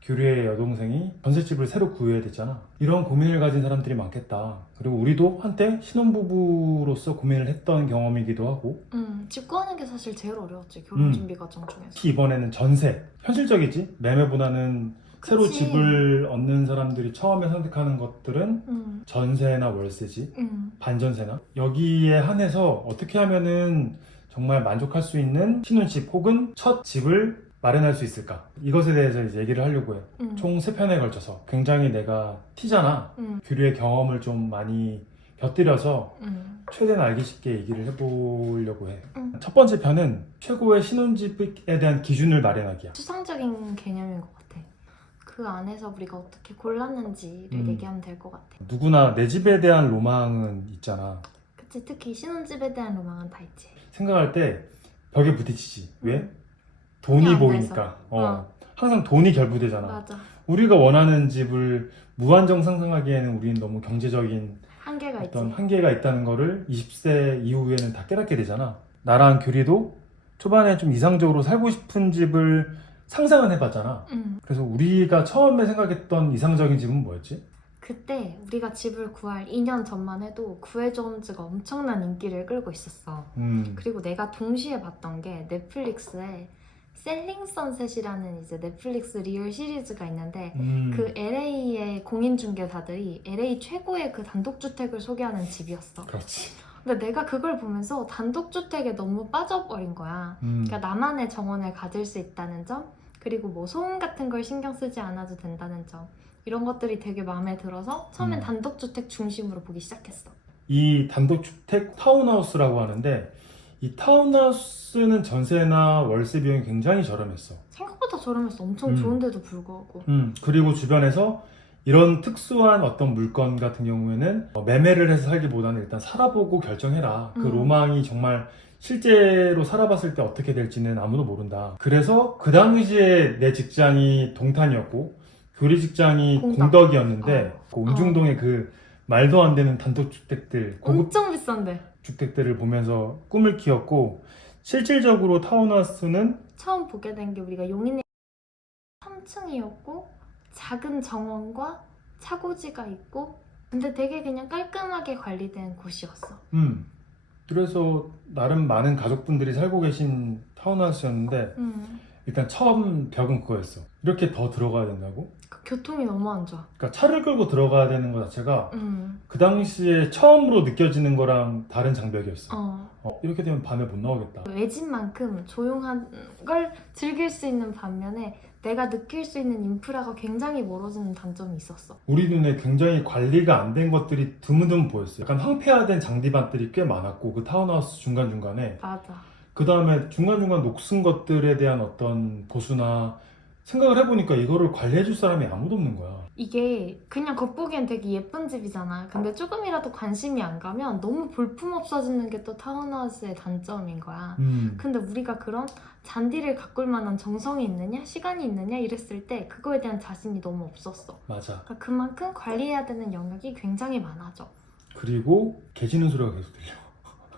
규리의 여동생이 전셋집을 새로 구해야 됐잖아. 이런 고민을 가진 사람들이 많겠다. 그리고 우리도 한때 신혼부부로서 고민을 했던 경험이기도 하고. 집 구하는 게 사실 제일 어려웠지, 결혼 준비 과정 중에서. 특히 이번에는 전세. 현실적이지? 매매보다는 새로 그치. 집을 얻는 사람들이 처음에 선택하는 것들은 전세나 월세지, 반전세나. 여기에 한해서 어떻게 하면은 정말 만족할 수 있는 신혼집 혹은 첫 집을 마련할 수 있을까? 이것에 대해서 이제 얘기를 하려고 해요. 총 3편에 걸쳐서. 굉장히 내가 티잖아. 규리의 경험을 좀 많이 곁들여서 최대한 알기 쉽게 얘기를 해보려고 해. 첫 번째 편은 최고의 신혼집에 대한 기준을 마련하기야. 추상적인 개념인 것 같아. 그 안에서 우리가 어떻게 골랐는지를 얘기하면 될 것 같아. 누구나 내 집에 대한 로망은 있잖아. 그치, 특히 신혼집에 대한 로망은 다 있지. 생각할 때 벽에 부딪히지. 왜? 돈이 안 보이니까. 돼서. 항상 돈이 결부되잖아. 맞아. 우리가 원하는 집을 무한정 상상하기에는 우리는 너무 경제적인 한계가 어떤 있지. 한계가 있다는 거를 20세 이후에는 다 깨닫게 되잖아. 나랑 규리도 초반에 좀 이상적으로 살고 싶은 집을 상상은 해봤잖아. 그래서 우리가 처음에 생각했던 이상적인 집은 뭐였지? 그때 우리가 집을 구할 2년 전만 해도 구해존즈가 엄청난 인기를 끌고 있었어. 그리고 내가 동시에 봤던 게 넷플릭스에 셀링 선셋이라는 이제 넷플릭스 리얼 시리즈가 있는데 그 LA의 공인중개사들이 LA 최고의 그 단독주택을 소개하는 집이었어. 그렇지. 근데 내가 그걸 보면서 단독주택에 너무 빠져버린 거야. 그러니까 나만의 정원을 가질 수 있다는 점, 그리고 뭐 소음 같은 걸 신경 쓰지 않아도 된다는 점, 이런 것들이 되게 마음에 들어서 처음엔 단독주택 중심으로 보기 시작했어. 이 단독주택 타운하우스라고 하는데 이 타운하우스는 전세나 월세 비용이 굉장히 저렴했어. 생각보다 저렴했어. 엄청 좋은데도 불구하고. 그리고 주변에서 이런 특수한 어떤 물건 같은 경우에는 매매를 해서 살기보다는 일단 살아보고 결정해라. 그 로망이 정말 실제로 살아봤을 때 어떻게 될지는 아무도 모른다. 그래서 그 당시에 내 직장이 동탄이었고 교리 직장이 공덕이었는데 그 운중동의 그 말도 안 되는 단독주택들, 고급 엄청 비싼데. 주택들을 보면서 꿈을 키웠고 실질적으로 타운하우스는 처음 보게 된 게 우리가 용인에 3층이었고 작은 정원과 차고지가 있고 근데 되게 그냥 깔끔하게 관리된 곳이었어. 그래서 나름 많은 가족분들이 살고 계신 타운하우스였는데 일단 처음 벽은 그거였어. 이렇게 더 들어가야 된다고? 그 교통이 너무 안 좋아. 그러니까 차를 끌고 들어가야 되는 것 자체가 그 당시에 처음으로 느껴지는 거랑 다른 장벽이었어. 이렇게 되면 밤에 못 나오겠다. 외진만큼 조용한 걸 즐길 수 있는 반면에 내가 느낄 수 있는 인프라가 굉장히 멀어지는 단점이 있었어. 우리 눈에 굉장히 관리가 안 된 것들이 드문드문 보였어요. 약간 황폐화된 장비반들이 꽤 많았고 그 타운하우스 중간중간에 맞아. 그 다음에 중간중간 녹슨 것들에 대한 어떤 보수나 생각을 해보니까 이거를 관리해줄 사람이 아무도 없는 거야. 이게 그냥 겉보기엔 되게 예쁜 집이잖아. 근데 조금이라도 관심이 안 가면 너무 볼품없어지는 게 또 타운하우스의 단점인 거야. 근데 우리가 그런 잔디를 가꿀 만한 정성이 있느냐, 시간이 있느냐 이랬을 때 그거에 대한 자신이 너무 없었어. 맞아. 그러니까 그만큼 관리해야 되는 영역이 굉장히 많아져. 그리고 개 짖는 소리가 계속 들려.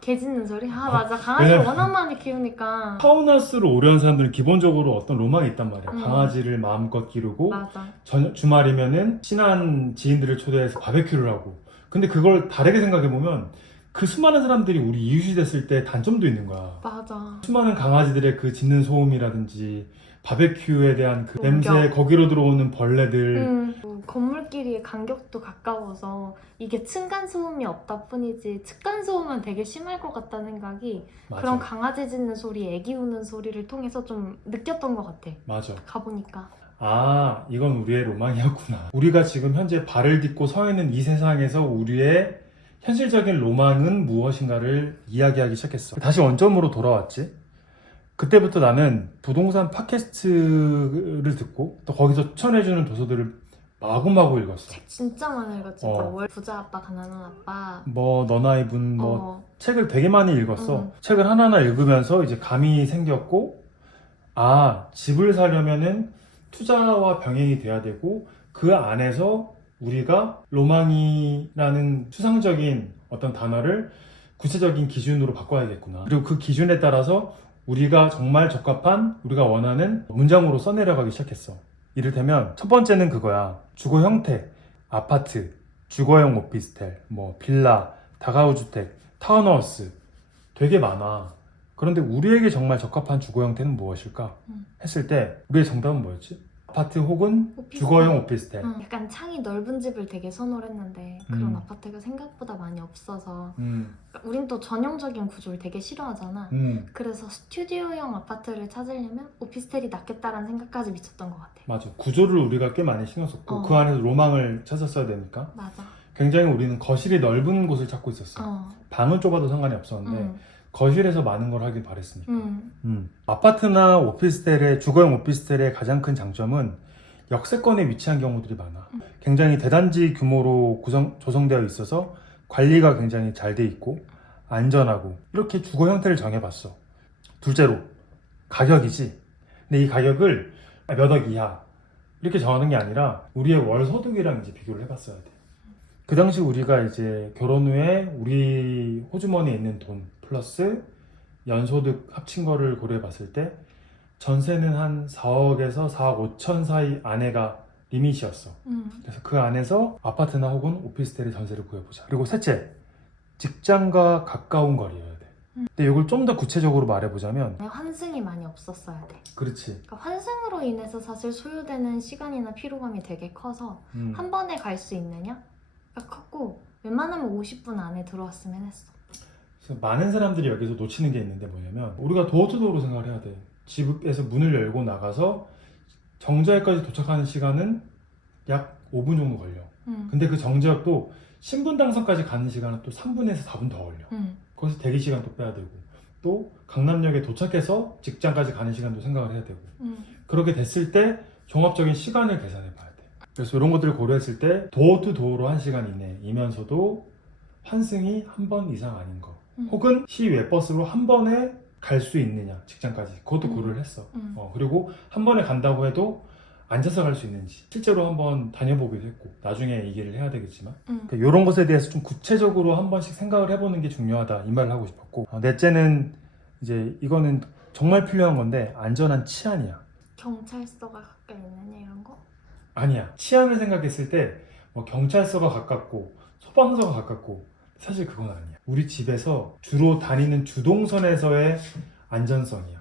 개 짖는 소리? 아 맞아. 강아지를 왜냐면 워낙 많이 키우니까. 타운하우스로 오래 한 사람들은 기본적으로 어떤 로망이 있단 말이야. 강아지를 마음껏 기르고 맞아. 주말이면은 친한 지인들을 초대해서 바베큐를 하고. 근데 그걸 다르게 생각해보면 그 수많은 사람들이 우리 이웃이 됐을 때 단점도 있는 거야. 맞아. 수많은 강아지들의 그 짖는 소음이라든지 바베큐에 대한 그 공격. 냄새, 거기로 들어오는 벌레들. 건물끼리의 간격도 가까워서 이게 층간소음이 없다 뿐이지 측간소음은 되게 심할 것 같다는 생각이 맞아. 그런 강아지 짖는 소리, 애기 우는 소리를 통해서 좀 느꼈던 것 같아. 맞아. 가보니까. 아, 이건 우리의 로망이었구나. 우리가 지금 현재 발을 딛고 서 있는 이 세상에서 우리의 현실적인 로망은 무엇인가를 이야기하기 시작했어. 다시 원점으로 돌아왔지. 그때부터 나는 부동산 팟캐스트를 듣고 또 거기서 추천해주는 도서들을 마구마구 읽었어. 책 진짜 많이 읽었지. 뭐 부자 아빠, 가난한 아빠. 뭐 너나 이분 책을 되게 많이 읽었어. 책을 하나하나 읽으면서 이제 감이 생겼고 아, 집을 사려면은 투자와 병행이 돼야 되고 그 안에서 우리가 로망이라는 추상적인 어떤 단어를 구체적인 기준으로 바꿔야겠구나. 그리고 그 기준에 따라서 우리가 정말 적합한 우리가 원하는 문장으로 써내려가기 시작했어. 이를테면 첫 번째는 그거야. 주거 형태, 아파트, 주거용 오피스텔, 뭐 빌라, 다가구 주택, 타운하우스 되게 많아. 그런데 우리에게 정말 적합한 주거 형태는 무엇일까? 했을 때 우리의 정답은 뭐였지? 아파트 혹은 오피스텔. 주거용 오피스텔. 약간 창이 넓은 집을 되게 선호를 했는데 그런 아파트가 생각보다 많이 없어서 그러니까 우린 또 전형적인 구조를 되게 싫어하잖아. 그래서 스튜디오형 아파트를 찾으려면 오피스텔이 낫겠다라는 생각까지 미쳤던 것 같아. 맞아. 구조를 우리가 꽤 많이 신경 썼고 그 안에서 로망을 찾았어야 되니까 맞아. 굉장히 우리는 거실이 넓은 곳을 찾고 있었어. 방은 좁아도 상관이 없었는데 거실에서 많은 걸 하길 바랬으니까. 아파트나 오피스텔의 주거용 오피스텔의 가장 큰 장점은 역세권에 위치한 경우들이 많아. 굉장히 대단지 규모로 조성되어 있어서 관리가 굉장히 잘 돼 있고 안전하고 이렇게 주거 형태를 정해봤어. 둘째로 가격이지. 근데 이 가격을 몇 억 이하 이렇게 정하는 게 아니라 우리의 월 소득이랑 이제 비교를 해봤어야 돼. 그 당시 우리가 이제 결혼 후에 우리 호주머니에 있는 돈 플러스 연소득 합친 거를 고려해 봤을 때 전세는 한 4억에서 4억 5천 사이 안에가 리밋이었어. 그래서 그 안에서 아파트나 혹은 오피스텔의 전세를 구해보자. 그리고 셋째, 직장과 가까운 거리여야 돼. 근데 이걸 좀 더 구체적으로 말해보자면 환승이 많이 없었어야 돼. 그렇지. 그러니까 환승으로 인해서 사실 소요되는 시간이나 피로감이 되게 커서 한 번에 갈 수 있느냐가 컸고 웬만하면 50분 안에 들어왔으면 했어. 그래서 많은 사람들이 여기서 놓치는 게 있는데 뭐냐면 우리가 도어투도어로 생각을 해야 돼. 집에서 문을 열고 나가서 정자역까지 도착하는 시간은 약 5분 정도 걸려. 근데 그 정자역도 신분당선까지 가는 시간은 또 3분에서 4분 더 걸려. 거기서 대기 시간 또 빼야 되고 또 강남역에 도착해서 직장까지 가는 시간도 생각을 해야 되고 그렇게 됐을 때 종합적인 시간을 계산해 봐야 돼. 그래서 이런 것들을 고려했을 때 도어투도어로 1시간 이내이면서도 환승이 한 번 이상 아닌 거 혹은 시외 버스로 한 번에 갈 수 있느냐 직장까지 그것도 고려를 했어. 그리고 한 번에 간다고 해도 앉아서 갈 수 있는지 실제로 한번 다녀보기도 했고 나중에 얘기를 해야 되겠지만 그러니까 이런 것에 대해서 좀 구체적으로 한 번씩 생각을 해보는 게 중요하다 이 말을 하고 싶었고 넷째는 이제 이거는 정말 필요한 건데 안전한 치안이야. 경찰서가 가까이 있느냐 이런 거? 아니야. 치안을 생각했을 때 뭐 경찰서가 가깝고 소방서가 가깝고 사실 그건 아니야. 우리 집에서 주로 다니는 주동선에서의 안전성이야.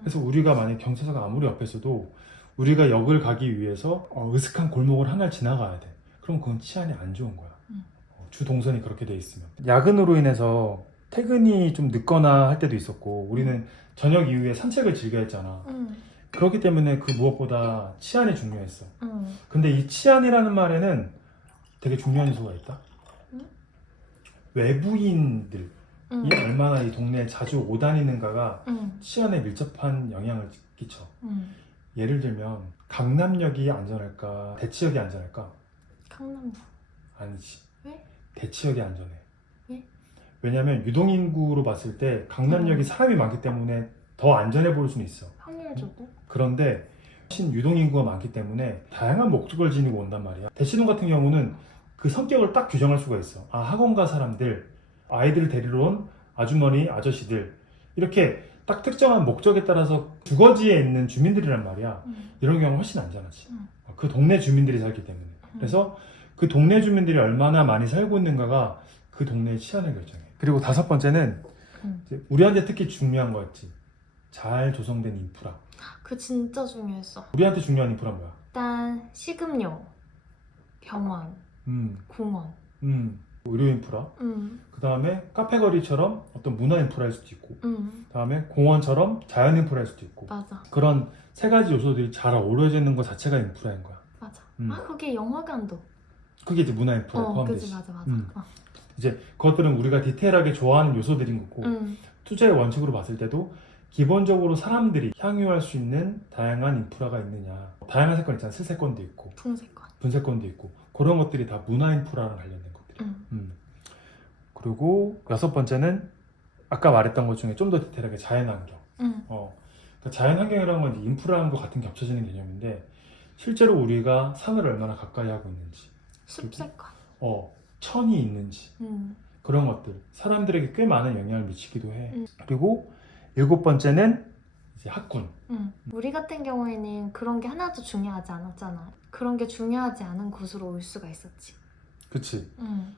그래서 우리가 만약 경찰서가 아무리 옆에 있어도 우리가 역을 가기 위해서 으슥한 골목을 하나를 지나가야 돼. 그럼 그건 치안이 안 좋은 거야. 주동선이 그렇게 돼 있으면. 야근으로 인해서 퇴근이 좀 늦거나 할 때도 있었고 우리는 저녁 이후에 산책을 즐겨 했잖아. 그렇기 때문에 그 무엇보다 치안이 중요했어. 근데 이 치안이라는 말에는 되게 중요한 요소가 있다. 외부인들이 얼마나 이 동네에 자주 오다니는가가 치안에 밀접한 영향을 끼쳐. 예를 들면 강남역이 안전할까 대치역이 안전할까? 강남역. 아니지. 왜? 대치역이 안전해. 왜? 왜냐면 유동인구로 봤을 때 강남역이 사람이 많기 때문에 더 안전해 보일 수는 있어. 확률적으로? 그런데 훨씬 유동인구가 많기 때문에 다양한 목적을 지니고 온단 말이야. 대치동 같은 경우는 그 성격을 딱 규정할 수가 있어. 학원가 사람들, 아이들을 데리러 온 아주머니, 아저씨들 이렇게 딱 특정한 목적에 따라서 주거지에 있는 주민들이란 말이야. 이런 경우는 훨씬 안전하지. 그 동네 주민들이 살기 때문에. 그래서 그 동네 주민들이 얼마나 많이 살고 있는가가 그 동네의 치안을 결정해. 그리고 다섯 번째는 이제 우리한테 특히 중요한 거였지. 잘 조성된 인프라. 그 진짜 중요했어. 우리한테 중요한 인프라 뭐야? 일단 식음료, 병원, 공원, 의료 인프라. 그 다음에 카페거리처럼 어떤 문화 인프라일 수도 있고 그 다음에 공원처럼 자연 인프라일 수도 있고 맞아. 그런 세 가지 요소들이 잘 어우러져 있는 것 자체가 인프라인 거야. 맞아. 그게 영화관도. 그게 이제 문화 인프라에 포함되지. 그치, 맞아. 이제 그것들은 우리가 디테일하게 좋아하는 요소들인 거고 투자의 원칙으로 봤을 때도 기본적으로 사람들이 향유할 수 있는 다양한 인프라가 있느냐. 다양한 세권 있잖아. 슬세권도 있고 분세권. 분세권도 있고 그런 것들이 다 문화 인프라랑 관련된 것들이야. 그리고 여섯 번째는 아까 말했던 것 중에 좀 더 디테일하게 자연환경. 그러니까 자연환경이라는 건 이제 인프라랑 같은 겹쳐지는 개념인데 실제로 우리가 산을 얼마나 가까이 하고 있는지 숲세권. 천이 있는지 그런 것들 사람들에게 꽤 많은 영향을 미치기도 해. 그리고 7번째는 이제 학군. 우리 같은 경우에는 그런 게 하나도 중요하지 않았잖아. 그런 게 중요하지 않은 곳으로 올 수가 있었지. 그치.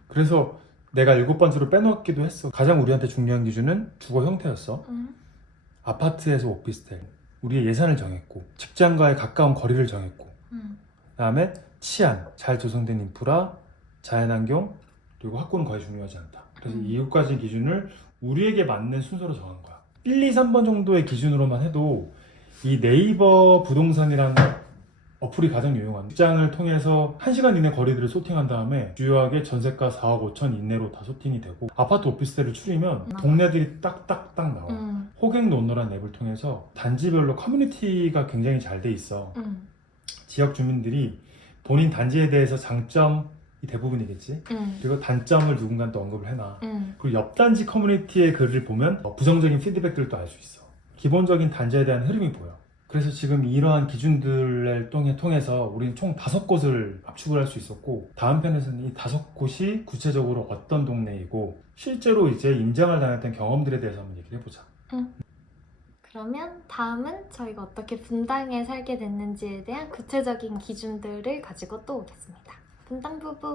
그래서 내가 7번째로 빼놓기도 했어. 가장 우리한테 중요한 기준은 주거 형태였어. 아파트에서 오피스텔. 우리의 예산을 정했고, 직장과의 가까운 거리를 정했고, 그다음에 치안, 잘 조성된 인프라, 자연환경, 그리고 학군은 거의 중요하지 않다. 그래서 이 6가지 기준을 우리에게 맞는 순서로 정한 거야. 1, 2, 3번 정도의 기준으로만 해도 이 네이버 부동산이라는 어플이 가장 유용한, 직장을 통해서 1시간 이내 거리들을 소팅한 다음에 주요하게 전세가 4억 5천 이내로 다 소팅이 되고, 아파트 오피스텔을 추리면 동네들이 딱딱딱 나와. 호갱노노라는 앱을 통해서 단지별로 커뮤니티가 굉장히 잘 돼 있어. 지역 주민들이 본인 단지에 대해서 장점이 대부분이겠지. 그리고 단점을 누군가 또 언급을 해놔. 그리고 옆 단지 커뮤니티의 글을 보면 부정적인 피드백들도 알 수 있어. 기본적인 단지에 대한 흐름이 보여. 그래서 지금 이러한 기준들을 통해서 우리는 총 5곳을 압축을 할 수 있었고, 다음 편에서는 이 5곳이 구체적으로 어떤 동네이고 실제로 이제 임장을 다녔던 경험들에 대해서 한번 얘기를 해보자. 그러면 다음은 저희가 어떻게 분당에 살게 됐는지에 대한 구체적인 기준들을 가지고 또 오겠습니다. 분당 부부.